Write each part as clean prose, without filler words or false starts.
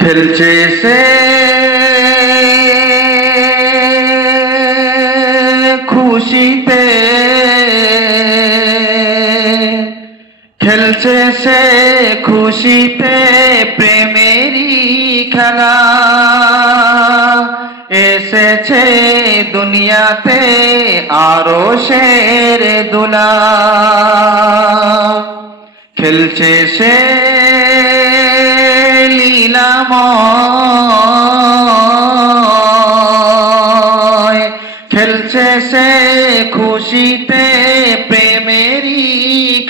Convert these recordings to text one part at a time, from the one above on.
খেলছে সে খুশিতে, খেলছে সে খুশিতে প্রেমেরই খেলা। এসেছে দুনিয়াতে আরশের দুলা। খেলছে সে লীলাময়, খেলছে সে খুশিতে প্রেমেরই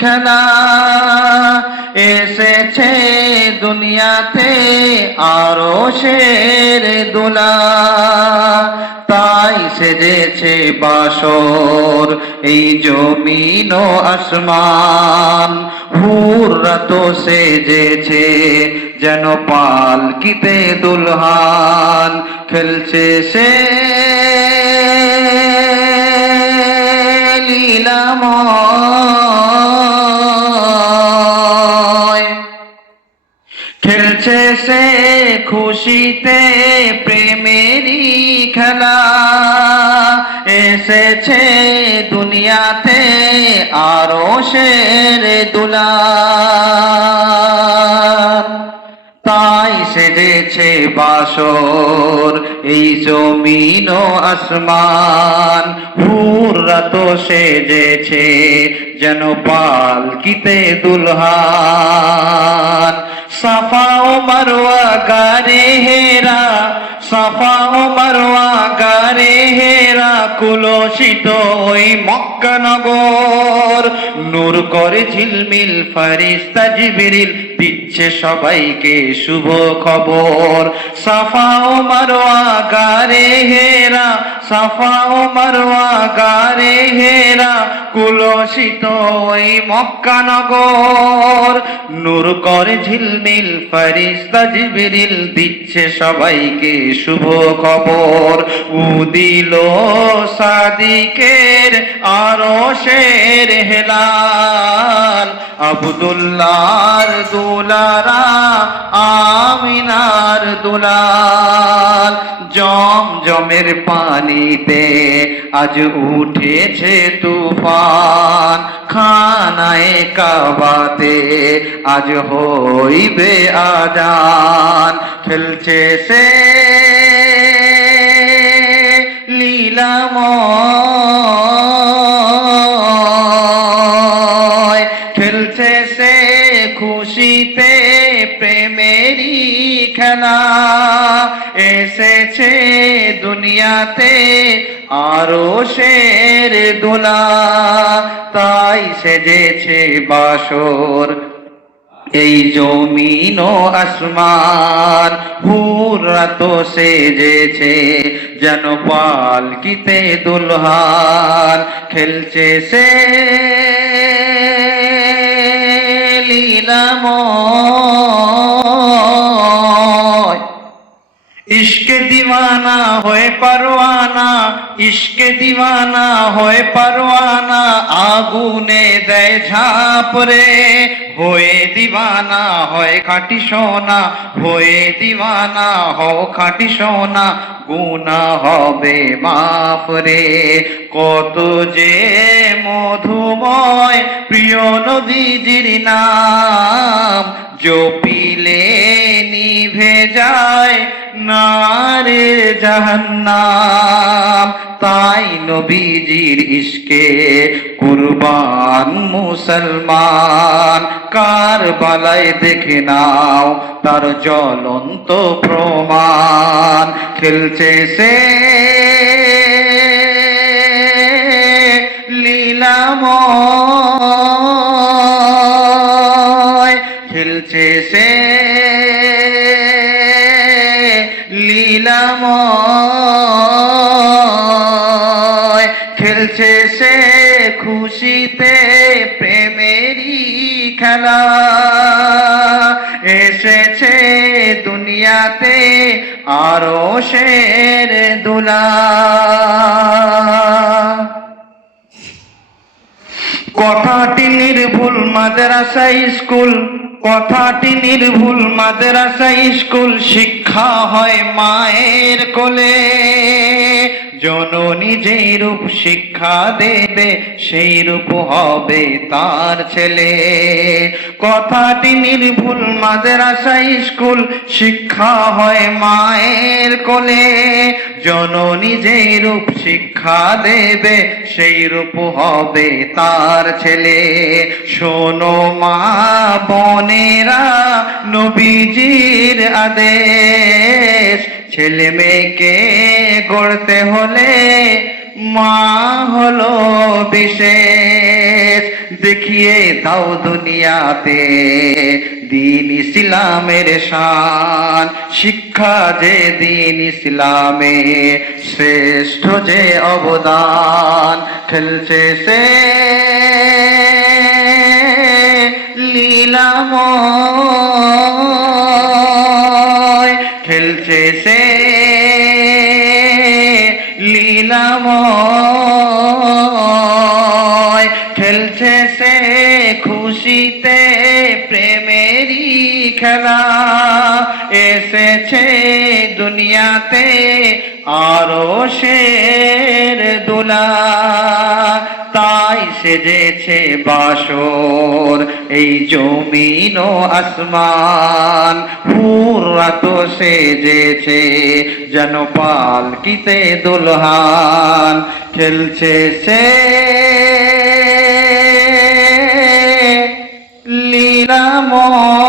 খেলা। এসেছে দুনিয়াতে আরশের দোলা। তাই সেজেছে বাসর এই জমিন ও আসমান। হুররা তো সেজেছে যেন পালকিতে দুলহান। খেলছে সে লীলাময়, খেলছে সে খুশিতে প্রেমেরই খেলা। এসেছে দুনিয়াতে আরশের দুলা। তাই সেজেছে বাসর এই জমিন ও আসমান। হুররা তো সেজেছে যেন পালকিতে দুলহান। সাফা ও মারওয়া গারে হেরা, সাফা ও মারওয়া গারে হেরা, কুলসিত ওই মক্কা নগর। নূর করে ঝিলমিল ফারিস্তা জিবরিল, দিচ্ছে সবাইকে শুভ খবর। সাফা ও মারওয়া গারে হেরা, সাফা ও মারওয়া গারে হেরা, কুলসিত ওই মক্কা নগর। নূর করে ঝিলমিল ফারিস্তা জিবরিল, দিচ্ছে সবাইকে শুভ খবর। উদিল সাদিকের আরশের হেলাল, আব্দুল্লাহর দুলারা আমিনার দুলাল। জমজমের পানিতে আজ উঠেছে তুফান। খানায়ে কাবাতে আজ হইবে আজান। খেলছে সে লীলাময়, খেলছে সে খুশিতে প্রেমেরই খেলা। এসেছে দুনিয়াতে আরশের দোলা। তাই সেজেছে বাসর এই জমিন ও আসমান। হুররা তো সেজেছে যেন পালকিতে দুলহান। খেলছে সে লীলাময়, ইশকে দিওয়ানা হয়ে পারওয়ানা, ইশকে দিওয়ানা হয়ে পারওয়ানা, আগুনে দেয় ঝাঁপ রে। হয়ে দিওয়ানা হয় খাঁটি সোনা, হয়ে দিওয়ানা হও খাঁটি সোনা, গুনাহ হবে মাফ রে। কত যে মধুময় প্রিয় নবীজির নাম, জপিলে নিভে যায় নারে জাহান্নাম। তাই নবীজির ইশকে কুরবান মুসলমান। কারবালায় দেখে নাও তার জ্বলন্ত প্রমাণ। খেলছে সে লীলাময়, খেলছে সে লীলাময়, খেলছে সে খুশিতে প্রেমেরই খেলা। এসেছে দুনিয়াতে আরশের দুলা। কথাটি নির্ভুল মাদ্রাসা স্কুল, কথাটি নির্ভুল মাদ্রাসা স্কুল, শিক্ষা হয় মায়ের কোলে। জননী যেই রূপ শিক্ষা দেবে সেই রূপ হবে তার ছেলে। কথাটি নির্ভুল মাদ্রাসা স্কুল, শিক্ষা হয় মায়ের কোলে। জননী যেই রূপ শিক্ষা দেবে সেই রূপ হবে তার ছেলে। শোনো মা বোনেরা নবীজির আদেশ, ছেলে মেয়েকে গড়তে হলে মা হলো বিশেষ। দেখিয়ে দাও দুনিয়াতে দিন ইসলামের শান, শিক্ষা যে দিন ইসলামে শ্রেষ্ঠ যে অবদান। খেলছে সে লীলাময়, খেলছে সে লীলাময়, খেলছে সে খুশিতে প্রেমেরই খেলা। এসেছে দুনিয়াতে আরো শের দুলা, তাই সেজেছে বাসর এই জমিন ও আসমান। হুররা তো সেজেছে যেন পালকিতে দুলহান। খেলছে সে লীলাময়।